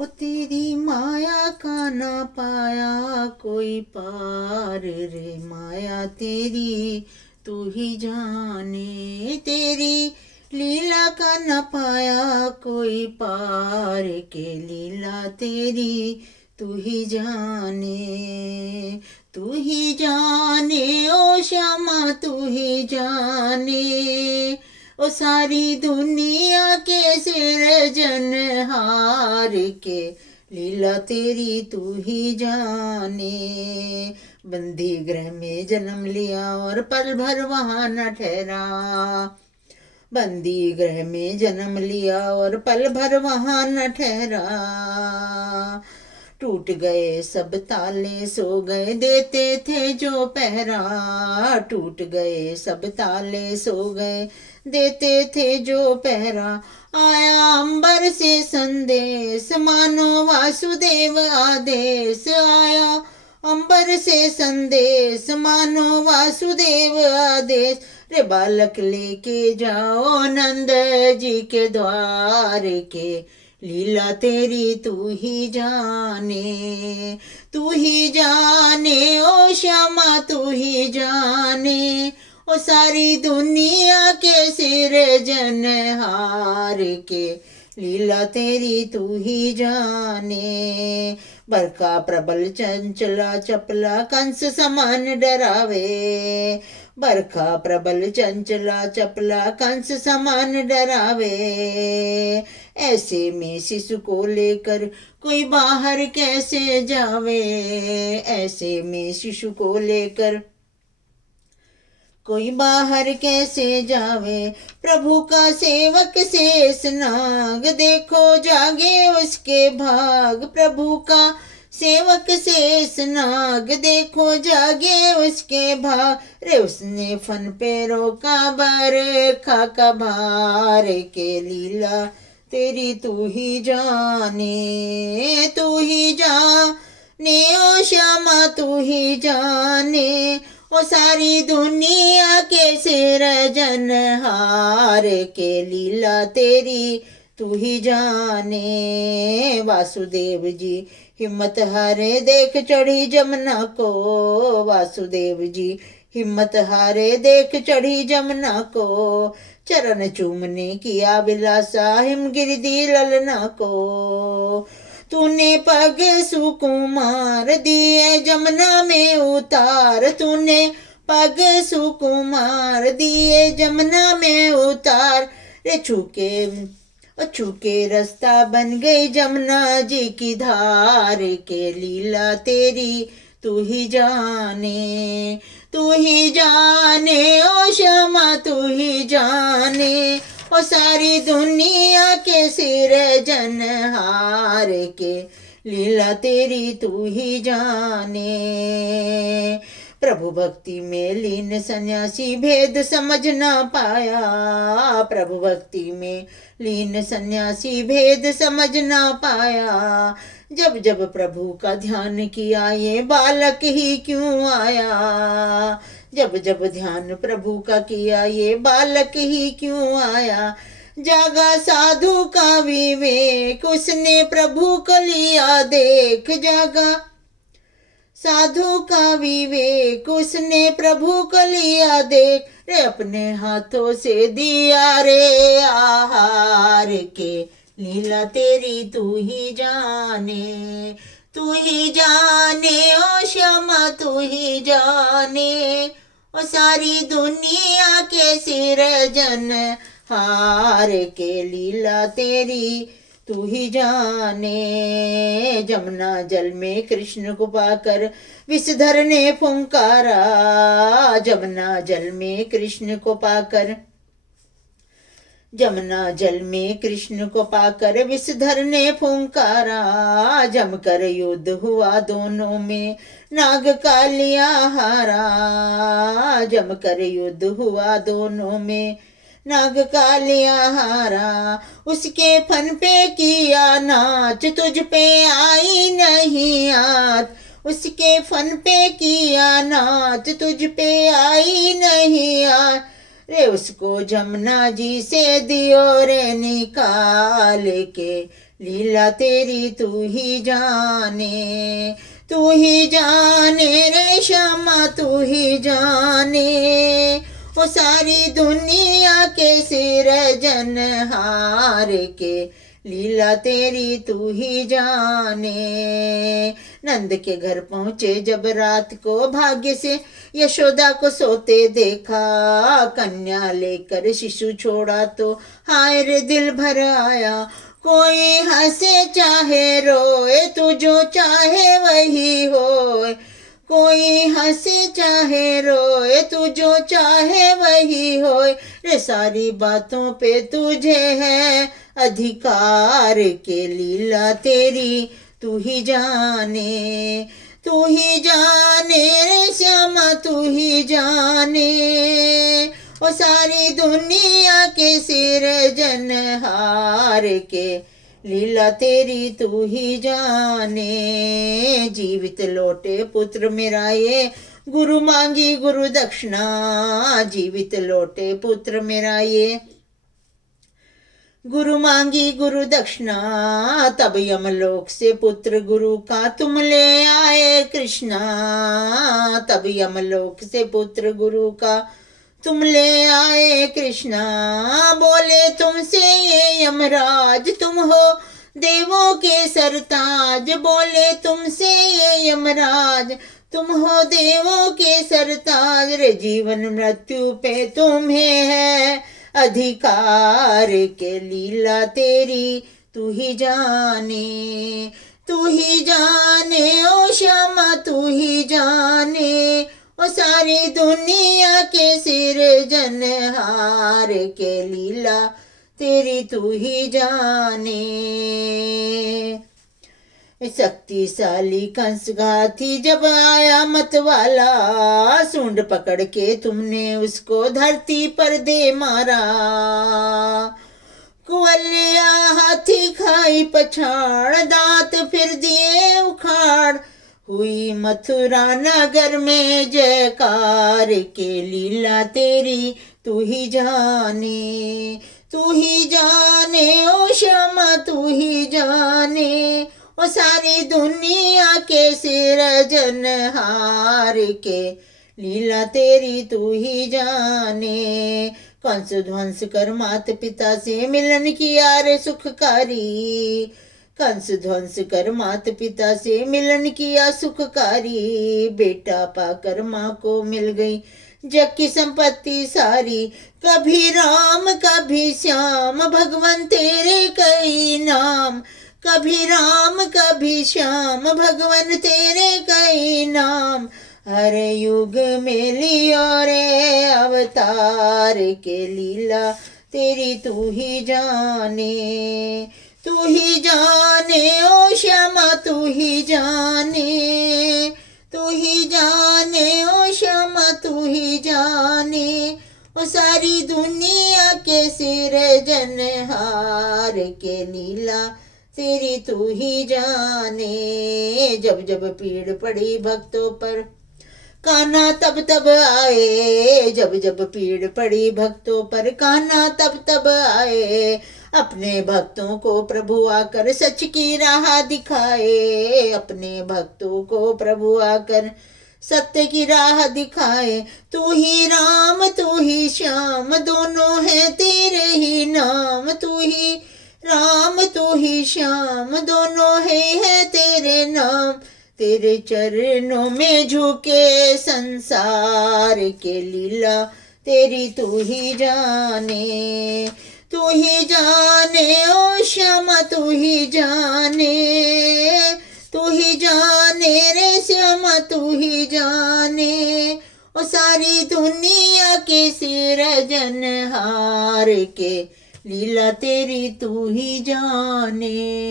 ओ तेरी माया का ना पाया कोई पार रे, माया तेरी तू ही जाने। तेरी लीला का न पाया कोई पार के, लीला तेरी तू ही जाने। तू ही जाने ओ श्यामा, तू ही जाने। ओ सारी दुनिया के सिरजनहार के, लीला तेरी तू ही जाने। बंदी गृह में जन्म लिया और पल भर वहां न ठहरा। बंदी गृह में जन्म लिया और पल भर वहां न ठहरा। टूट गए सब ताले, सो गए देते थे जो पहरा। टूट गए सब ताले, सो गए देते थे जो पहरा। आया अंबर से संदेश, मानो वासुदेव आदेश। आया अंबर से संदेश, मानो वासुदेव आदेश। रे बालक लेके जाओ नंद जी के द्वार के, लीला तेरी तू ही जाने। तू ही जाने ओ श्यामा, तू ही जाने। ओ सारी दुनिया के सिरजनहार के, लीला तेरी तू ही जाने। बरका प्रबल चंचला चपला, कंस समान डरावे। बरखा प्रबल चंचला चपला, कंस समान डरावे। ऐसे में शिशु को लेकर कोई बाहर कैसे जावे। ऐसे में शिशु को लेकर कोई बाहर कैसे जावे। प्रभु का सेवक शेष नाग, देखो जागे उसके भाग। प्रभु का सेवक शेष नाग, देखो जागे उसके भाग। रे उसने फन पे रोका बरखा का भार के, लीला तेरी तू ही जाने। तू ही जाने ओ श्यामा, तू ही जाने। ओ सारी दुनिया के सिरजनहार के, लीला तेरी तू ही जाने। वासुदेव जी हिम्मत हारे, देख चढ़ी जमुना को। वासुदेव जी हिम्मत हारे, देख चढ़ी जमुना को। चरण चूमने किया विलासा, हिमगिरि ललना को। तूने पग सुकुमार दिए जमुना में उतार। तूने पग सुकुमार दिए जमुना में उतार। रे छूके रास्ता बन गई जमुना जी की धार के, लीला तेरी तू ही जाने। तू ही जाने ओ श्यामा, तू ही जाने। ओ सारी दुनिया के सिरजनहार के, लीला तेरी तू ही जाने। प्रभु भक्ति में लीन सन्यासी भेद समझ ना पाया। प्रभु भक्ति में लीन सन्यासी भेद समझ ना पाया। जब जब प्रभु का ध्यान किया, ये बालक ही क्यों आया। जब जब ध्यान प्रभु का किया, ये बालक ही क्यों आया। जागा साधु का विवेक, उसने प्रभु को लिया देख। जागा साधु का विवेक, उसने प्रभु को लिया देख। रे अपने हाथों से दिया रे आहार के, लीला तेरी तू ही जाने। तू ही जाने ओ श्यामा, तू ही जाने। ओ सारी दुनिया के सिरजनहार के, लीला तेरी तू ही जाने। जमुना जल में कृष्ण को पाकर विषधर ने फुंकारा। जमुना जल में कृष्ण को पाकर, जमुना जल में कृष्ण को पाकर विषधर ने फुंकारा। जमकर युद्ध हुआ दोनों में, नाग कालिया हारा। जमकर युद्ध हुआ दोनों में, नाग कालिया हारा। उसके फन पे किया नाच, तुझ पे आई नहीं आत। उसके फन पे किया नाच, तुझ पे आई नहीं आत। रे उसको जमुना जी से दियो रे निकाल के, लीला तेरी तू ही जाने, तू ही जाने रे श्यामा तू ही जाने। ओ सारी दुनिया के सिरजनहार के लीला तेरी तू ही जाने। नंद के घर पहुँचे जब रात को, भाग्य से यशोदा को सोते देखा। कन्या लेकर शिशु छोड़ा तो हाय रे दिल भर आया। कोई हंसे चाहे रोए, तू जो चाहे वही होए। कोई हंसे चाहे रोए, तू जो चाहे वही होए। रे सारी बातों पे तुझे है अधिकार के लीला तेरी तू ही जाने, तू ही जाने रे श्यामा तू ही जाने। ओ सारी दुनिया के सिरजनहार के लीला तेरी तू ही जाने। जीवित लौटे पुत्र मेरा ये, गुरु मांगी गुरु दक्षिणा। जीवित लौटे पुत्र मेरा ये, गुरु मांगी गुरु दक्षिणा। तब यमलोक से पुत्र गुरु का तुम ले आए कृष्णा। तब यमलोक से पुत्र गुरु का तुम ले आए कृष्णा। बोले तुमसे ये यमराज तुम हो देवों के सरताज। बोले तुमसे ये यमराज तुम हो देवों के सरताज। रे जीवन मृत्यु पे तुम्हें है अधिकार के लीला तेरी तू ही जाने, तू ही जाने ओ श्यामा तू ही जाने। ओ सारी दुनिया के सिरजनहार के लीला तेरी तू ही जाने। शक्तिशाली कंस घाती जब आया मतवाला, सूंड पकड़ के तुमने उसको धरती पर दे मारा। कुवलिया हाथी खाई पछाड़, दांत फिर दिए उखाड़। हुई मथुरा नगर में जयकार के लीला तेरी तू ही जाने, तू ही जाने ओ श्यामा तू ही जाने। ओ सारी दुनिया के सिरजनहार के लीला तेरी तू ही जाने। कंस ध्वंस कर माता पिता से मिलन किया रे सुखकारी। कंस ध्वंस कर माता पिता से मिलन किया सुखकारी। बेटा पाकर माँ को मिल गई जग की संपत्ति सारी। कभी राम कभी श्याम भगवान तेरे कई नाम। कभी राम कभी श्याम भगवान तेरे कई नाम। हर युग में लियो रे अवतार के लीला तेरी तू ही जाने, तू ही जाने ओ श्यामा तू ही जाने। तू ही जाने ओ श्यामा तू ही जाने। ओ सारी दुनिया के सिरजनहार के लीला तेरी तू ही जाने। जब जब पीड़ पड़ी भक्तों पर कान्हा तब तब आए। जब जब पीड़ पड़ी भक्तों पर कान्हा तब तब आए। अपने भक्तों को प्रभु आकर सच की राह दिखाए। अपने भक्तों को प्रभु आकर सत्य की राह दिखाए। तू ही राम तू ही श्याम दोनों हैं तेरे ही नाम। तू ही राम तू ही श्याम दोनों है तेरे नाम। तेरे चरणों में झुके संसार के लीला तेरी तू ही जाने, तू ही जाने ओ श्यामा तू ही जाने। तू ही जाने रे श्यामा तू ही जाने। ओ सारी दुनिया के सिरजनहार के लीला तेरी तू ही जाने।